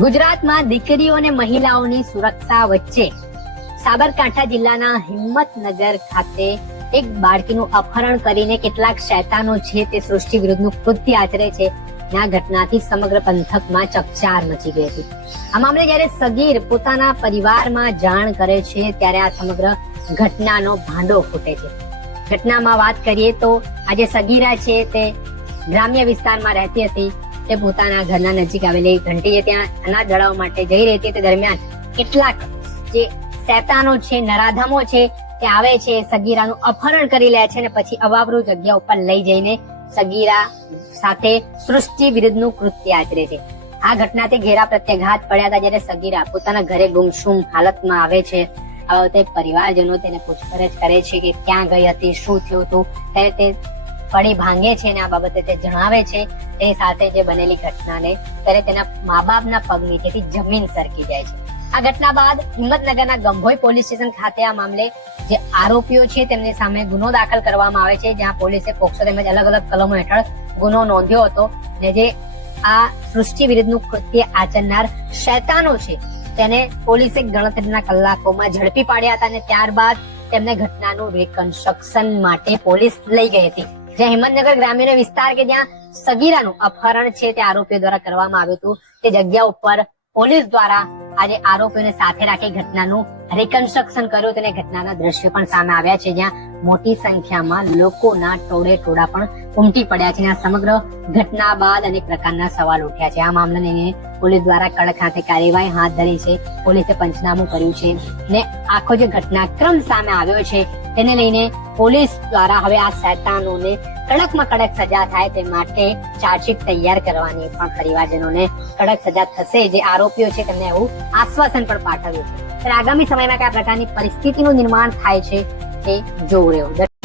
ગુજરાતમાં દીકરીઓ અને મહિલાઓની સુરક્ષા વચ્ચે સાબરકાંઠા જિલ્લાના હિંમતનગર ખાતે એક બાળકીનું અપહરણ કરીને કેટલાક શૈતાનો છે તે સૃષ્ટિ વિરુદ્ધનું કૃત્ય આચરે છે. આ ઘટનાથી સમગ્ર પંથકમાં ચકચાર મચી ગઈ હતી. આ મામલે જ્યારે સગીર પોતાના પરિવારમાં જાણ કરે છે ત્યારે આ સમગ્ર ઘટનાનો ભાંડો ફૂટે છે. ઘટનામાં વાત કરીએ તો આજે સગીરા છે તે ગ્રામ્ય વિસ્તારમાં રહેતી હતી. તે પોતાના ઘરના નજીક આવેલી ઘંટીએ ત્યાં અનાજ દળાવવા માટે જઈ રહી હતી. તે દરમિયાન કેટલાક જે શેતાનો છે, નરાધમો છે, તે આવે છે, સગીરાનું અપહરણ કરી લે છે અને પછી અવાબરૂ જગ્યા ઉપર લઈ જઈને સગીરા સાથે સૃષ્ટિ વિરુદ્ધનું કૃત્ય આચરે છે. આ ઘટનાથી ઘેરા પ્રત્યાઘાત પડ્યા હતા જ્યારે સગીરા પોતાના ઘરે ગુમસુમ હાલતમાં આવે છે. તે પરિવારજનો તેને પૂછપરછ કરે છે કે ક્યાં ગઈ હતી, શું થયું હતું? ત્યારે તે ફળી ભાંગે છે અને આ બાબતે તે જણાવે છે, તેની સાથે જે બનેલી ઘટનાને ત્યારે તેના મા બાપના પગ નીચેથી જમીન સરકી જાય છે. આ ઘટના બાદ હિંમતનગરના ગંભોઈ પોલીસ સ્ટેશન ખાતે આ મામલે જે આરોપીઓ છે તેમની સામે ગુનો દાખલ કરવામાં આવે છે, જ્યાં પોલીસે પોક્સો તેમજ અલગ અલગ કલમો હેઠળ ગુનો નોંધ્યો હતો ને જે આ સૃષ્ટિ વિરુદ્ધનું કૃત્ય આચરનાર શૈતાનો છે. તેને પોલીસે ગણતરીના કલાકોમાં ઝડપી પાડ્યા હતા અને ત્યારબાદ તેમને ઘટનાનું રિકન્સ્ટ્રક્શન માટે પોલીસ લઈ ગઈ હતી. જ્યાં હિંમતનગર ગ્રામીણ વિસ્તાર કે જ્યાં સગીરાનું અપહરણ છે તે આરોપીઓ દ્વારા કરવામાં આવ્યું હતું. તે જગ્યા ઉપર પોલીસ દ્વારા આજે આરોપીઓને સાથે રાખી ઘટનાનું રિકન્સ્ટ્રક્શન કર્યું તેને ઘટનાના દ્રશ્યો પણ સામે આવ્યા છે, જ્યાં મોટી સંખ્યામાં લોકોના ટોળે ટોળા પણ ઉમટી પડ્યા છે. અને આ સમગ્ર ઘટના બાદ અનેક પ્રકારના સવાલ ઉઠ્યા છે. આ મામલાને લઈને પોલીસ દ્વારા કડક હાથે કાર્યવાહી હાથ ધરી છે. પોલીસે પંચનામું કર્યું છે ને આખો જે ઘટનાક્રમ સામે આવ્યો છે, તેને લઈને પોલીસ દ્વારા હવે આ શૈતાનોને કડકમાં કડક સજા થાય તે માટે ચાર્જશીટ તૈયાર કરવાની પણ પરિવારજનોને કડક સજા થશે જે આરોપીઓ છે તેમને એવું આશ્વાસન પણ પાઠવ્યું છે. આગામી સમયમાં કયા પ્રકારની પરિસ્થિતિનું નિર્માણ થાય છે તે જોવું રહ્યું.